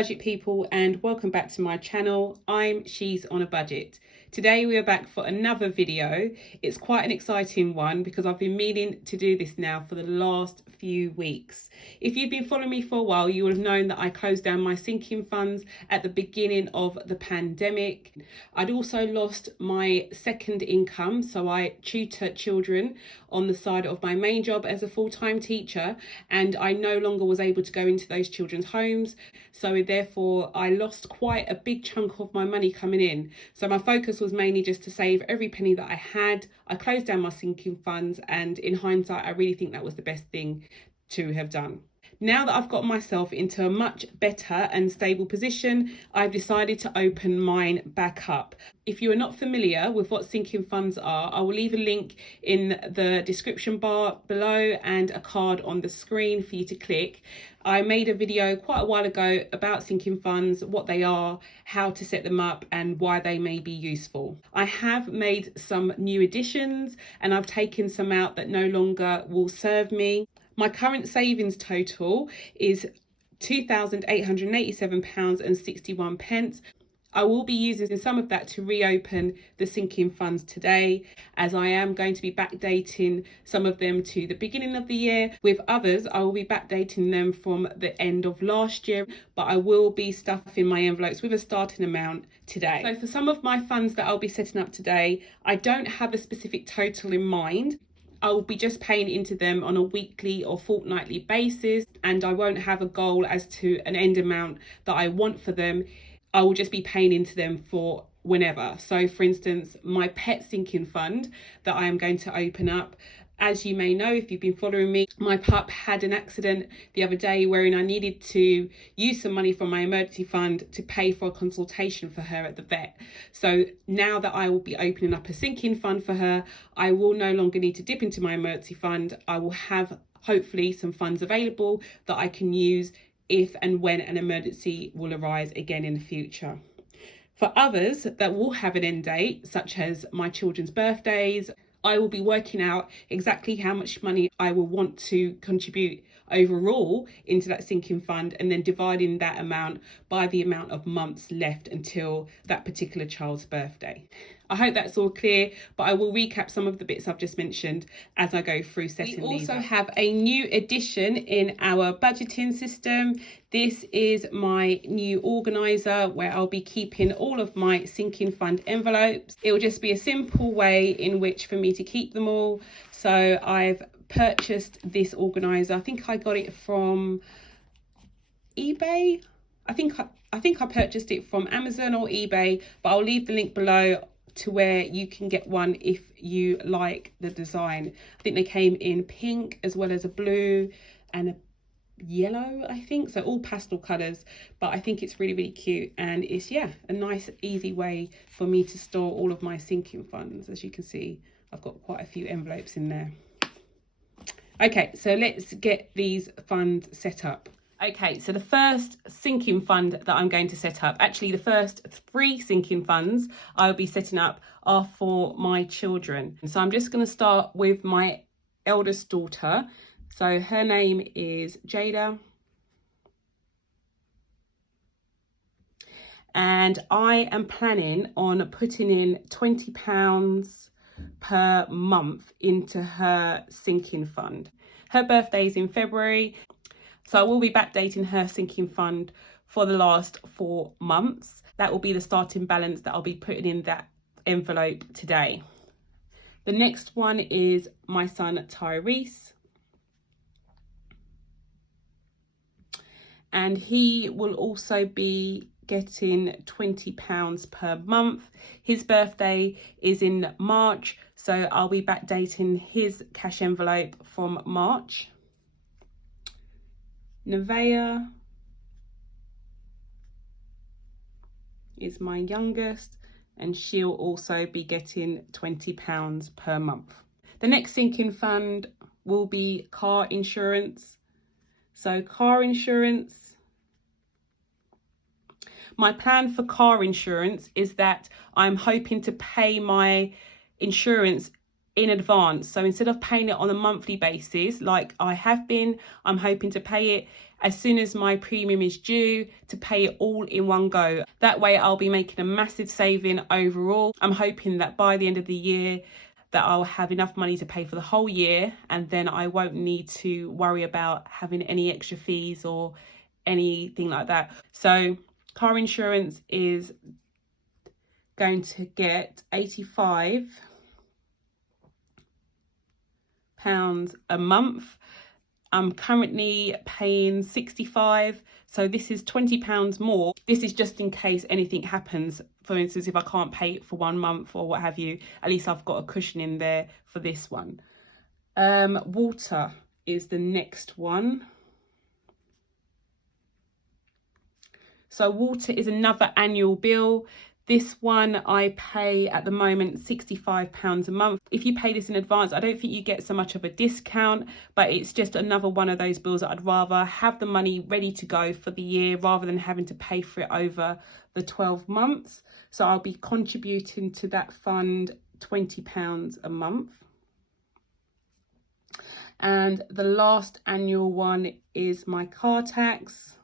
budget people, and welcome back to my channel. I'm She's on a Budget. Today we are back for another video. It's quite an exciting one because I've been meaning to do this now for the last few weeks. If you've been following me for a while, you will have known that I closed down my sinking funds at the beginning of the pandemic. I'd also lost my second income, so I tutor children on the side of my main job as a full-time teacher, and I no longer was able to go into those children's homes. So therefore I lost quite a big chunk of my money coming in. So my focus was mainly just to save every penny that I had. I closed down my sinking funds, and in hindsight I really think that was the best thing to have done. Now that I've got myself into a much better and stable position, I've decided to open mine back up. If you are not familiar with what sinking funds are, I will leave a link in the description bar below and a card on the screen for you to click. I made a video quite a while ago about sinking funds, what they are, how to set them up, and why they may be useful. I have made some new additions and I've taken some out that no longer will serve me. My current savings total is £2,887.61. I will be using some of that to reopen the sinking funds today, as I am going to be backdating some of them to the beginning of the year. With others, I will be backdating them from the end of last year, but I will be stuffing my envelopes with a starting amount today. So for some of my funds that I'll be setting up today, I don't have a specific total in mind. I will be just paying into them on a weekly or fortnightly basis, and I won't have a goal as to an end amount that I want for them. I will just be paying into them for whenever. So for instance, my pet sinking fund that I am going to open up, as you may know if you've been following me, my pup had an accident the other day wherein I needed to use some money from my emergency fund to pay for a consultation for her at the vet. So now that I will be opening up a sinking fund for her, I will no longer need to dip into my emergency fund. I will have hopefully some funds available that I can use if and when an emergency will arise again in the future. For others that will have an end date, such as my children's birthdays, I will be working out exactly how much money I will want to contribute overall into that sinking fund, and then dividing that amount by the amount of months left until that particular child's birthday. I hope that's all clear, but I will recap some of the bits I've just mentioned as I go through setting these up. We also have a new addition in our budgeting system. This is my new organizer where I'll be keeping all of my sinking fund envelopes. It will just be a simple way in which for me to keep them all. So I've purchased this organizer. I think I got it from eBay. I think I purchased it from Amazon or eBay, but I'll leave the link below to where you can get one if you like the design. I think they came in pink as well as a blue and a yellow, I think, so all pastel colors, but I think it's really cute, and it's a nice easy way for me to store all of my sinking funds. As you can see, I've got quite a few envelopes in there. Okay, so let's get these funds set up. Okay, so the first sinking fund that I'm going to set up, actually the first 3 sinking funds I'll be setting up are for my children. So I'm just going to start with my eldest daughter. So her name is Jada. And I am planning on putting in £20 per month into her sinking fund. Her birthday is in February, so I will be backdating her sinking fund for the last 4 months. That will be the starting balance that I'll be putting in that envelope today. The next one is my son Tyrese, and he will also be getting £20 per month. His birthday is in March, so I'll be backdating his cash envelope from March. Nevaeh is my youngest, and she'll also be getting £20 per month. The next sinking fund will be car insurance. So car insurance, my plan for car insurance is that I'm hoping to pay my insurance in advance. So instead of paying it on a monthly basis like I have been, I'm hoping to pay it as soon as my premium is due, to pay it all in one go. That way I'll be making a massive saving overall. I'm hoping that by the end of the year that I'll have enough money to pay for the whole year, and then I won't need to worry about having any extra fees or anything like that. So car insurance is going to get £85 a month. I'm currently paying £65, so this is £20 more. This is just in case anything happens. For instance, if I can't pay it for 1 month or what have you, at least I've got a cushion in there for this one. Water is the next one. So water is another annual bill. This one I pay at the moment £65 a month. If you pay this in advance, I don't think you get so much of a discount, but it's just another one of those bills that I'd rather have the money ready to go for the year rather than having to pay for it over the 12 months. So I'll be contributing to that fund £20 a month. And the last annual one is my car tax.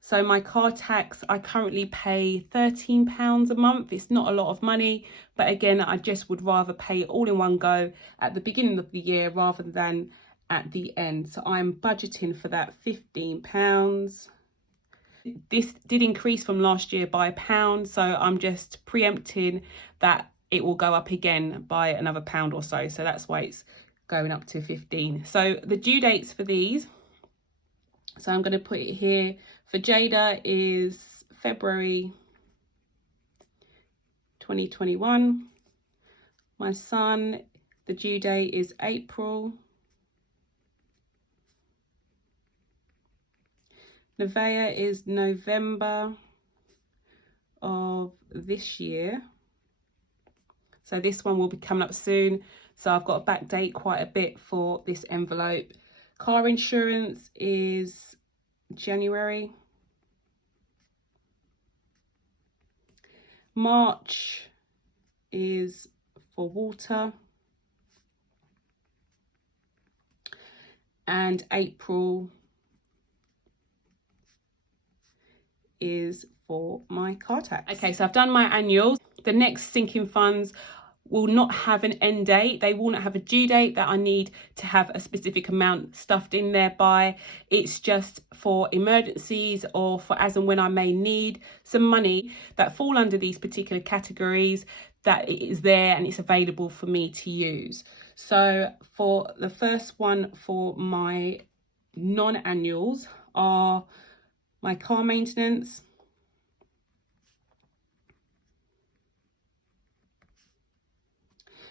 So my car tax, I currently pay £13 a month. It's not a lot of money, but again, I just would rather pay it all in one go at the beginning of the year rather than at the end. So I'm budgeting for that £15. This did increase from last year by £1, so I'm just preempting that it will go up again by another £1 or so. So that's why it's going up to 15. So the due dates for these, so I'm going to put it here. For Jada is February 2021. My son, the due date is April. Nevaeh is November of this year. So this one will be coming up soon. So I've got to backdate quite a bit for this envelope. Car insurance is January. March is for water. And April is for my car tax. Okay, so I've done my annuals. The next sinking funds will not have an end date. They will not have a due date that I need to have a specific amount stuffed in there by. It's just for emergencies or for as and when I may need some money that fall under these particular categories, that it is there and it's available for me to use. So for the first one, for my non-annuals, are my car maintenance,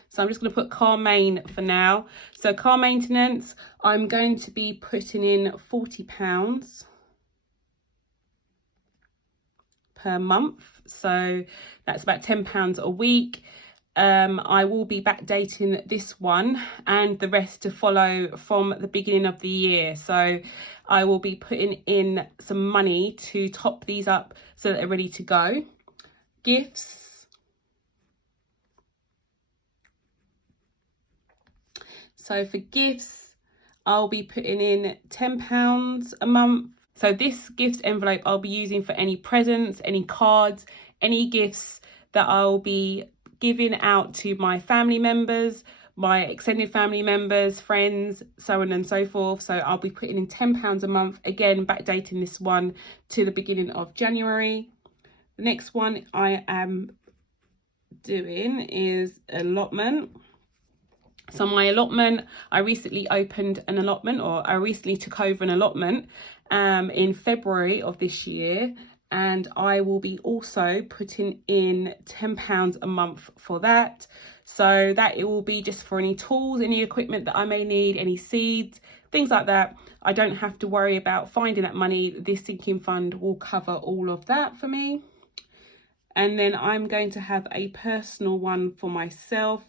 so I'm just going to put car main for now. So car maintenance, I'm going to be putting in £40 per month. So that's about £10 a week. I will be backdating this one and the rest to follow from the beginning of the year. So I will be putting in some money to top these up so that they're ready to go. Gifts. So for gifts, I'll be putting in £10 a month. So this gifts envelope I'll be using for any presents, any cards, any gifts that I'll be giving out to my family members, my extended family members, friends, so on and so forth. So I'll be putting in £10 a month. Again, backdating this one to the beginning of January. The next one I am doing is allotment. So my allotment, I recently opened an allotment, or I recently took over an allotment in February of this year, and I will be also putting in £10 a month for that. So that it will be just for any tools, any equipment that I may need, any seeds, things like that. I don't have to worry about finding that money. This sinking fund will cover all of that for me. And then I'm going to have a personal one for myself.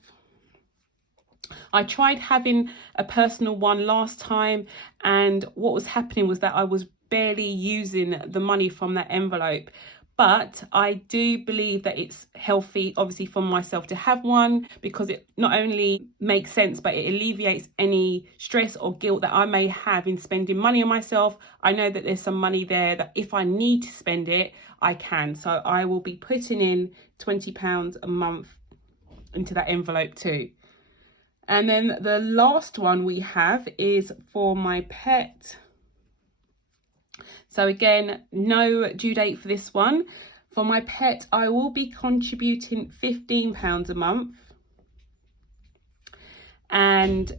I tried having a personal one last time, and what was happening was that I was barely using the money from that envelope. But I do believe that it's healthy, obviously, for myself to have one, because it not only makes sense, but it alleviates any stress or guilt that I may have in spending money on myself. I know that there's some money there that if I need to spend it, I can. So I will be putting in £20 a month into that envelope too. And then the last one we have is for my pet. So again, no due date for this one. For my pet, I will be contributing £15 a month. And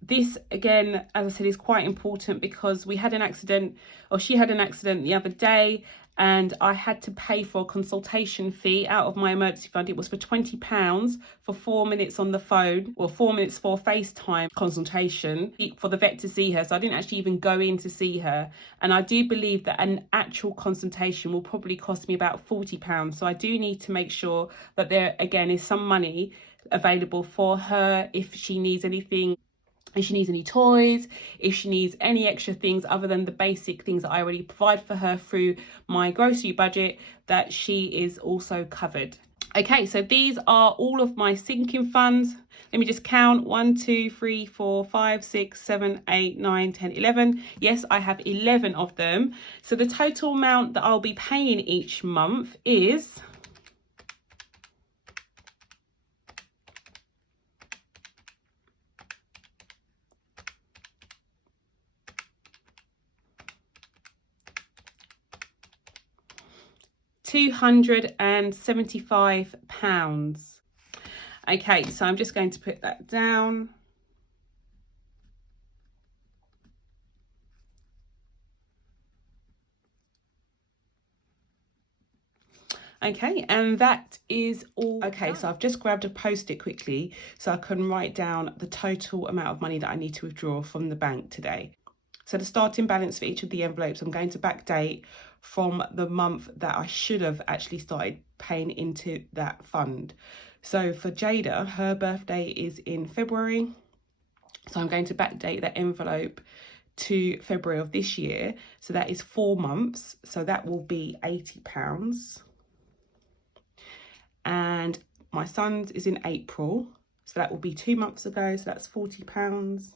this, again, as I said, is quite important because we had an accident, or she had an accident the other day, and I had to pay for a consultation fee out of my emergency fund. It was for £20 for 4 minutes on the phone, or 4 minutes for FaceTime consultation for the vet to see her. So I didn't actually even go in to see her. And I do believe that an actual consultation will probably cost me about £40. So I do need to make sure that there, again, is some money available for her if she needs anything. If she needs any toys, if she needs any extra things other than the basic things that I already provide for her through my grocery budget, that she is also covered. Okay, so these are all of my sinking funds. Let me just count. 1, 2, 3, 4, 5, 6, 7, 8, 9, 10, 11. Yes, I have 11 of them. So the total amount that I'll be paying each month is £275. Okay, so I'm just going to put that down. Okay, and that is all. Okay, so I've just grabbed a post-it quickly so I can write down the total amount of money that I need to withdraw from the bank today. So the starting balance for each of the envelopes, I'm going to backdate from the month that I should have actually started paying into that fund. So for Jada, her birthday is in February. So I'm going to backdate that envelope to February of this year. So that is 4 months. So that will be £80. And my son's is in April. So that will be 2 months ago. So that's £40.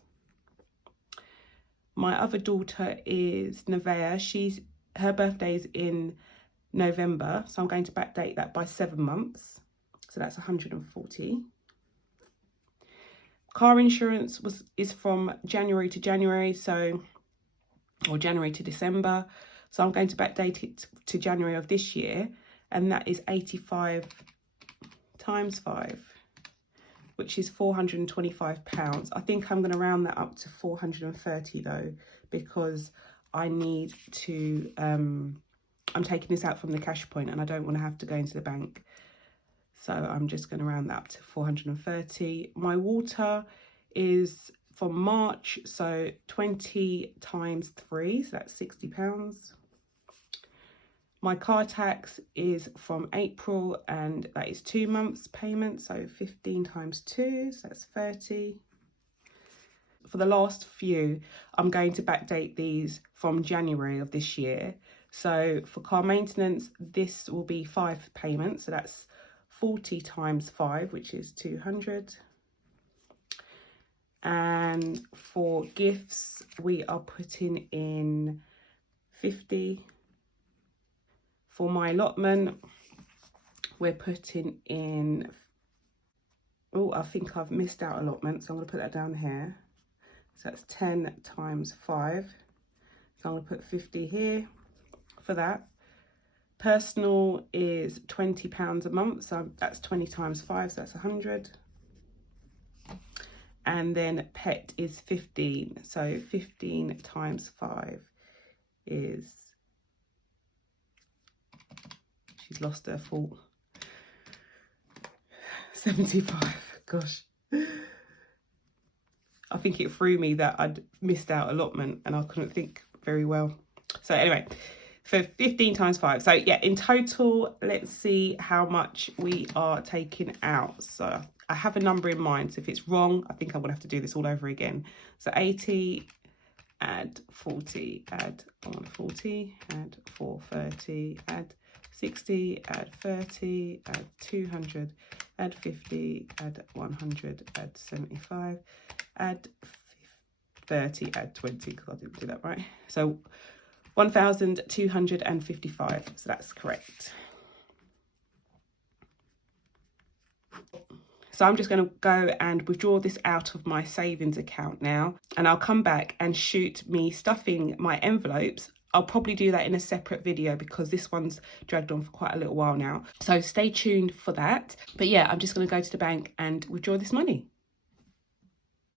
My other daughter is Nevaeh. Her birthday is in November, so I'm going to backdate that by 7 months. So that's 140. Car insurance is from January to January, or January to December. So I'm going to backdate it to January of this year, and that is 85 times 5. Which is £425. I think I'm going to round that up to 430 though, because I need to, I'm taking this out from the cash point and I don't want to have to go into the bank. So I'm just going to round that up to 430. My water is from March, so 20 times 3, so that's £60. My car tax is from April, and that is 2 months payment, so 15 times 2, so that's 30. For the last few, I'm going to backdate these from January of this year. So for car maintenance, this will be 5 payments, so that's 40 times 5, which is 200. And for gifts, we are putting in 50. For my allotment, we're putting in, I think I've missed out allotment, so I'm going to put that down here. So that's 10 times 5. So I'm going to put 50 here for that. Personal is £20 a month, so that's 20 times 5, so that's 100. And then pet is 15, so 15 times 5 is, she's lost her full 75. Gosh, I think it threw me that I'd missed out allotment and I couldn't think very well. So anyway, for 15 times 5, so yeah, in total, let's see how much we are taking out. So I have a number in mind, so if it's wrong, I think I'm gonna have to do this all over again. So 80, add 40, add 140, add 430, add 60, add 30, add 200, add 50, add 100, add 75, add 30, add 20, because I didn't do that right. So 1,255, so that's correct. So I'm just going to go and withdraw this out of my savings account now, and I'll come back and shoot me stuffing my envelopes. I'll probably do that in a separate video because this one's dragged on for quite a little while now. So stay tuned for that. But yeah, I'm just going to go to the bank and withdraw this money.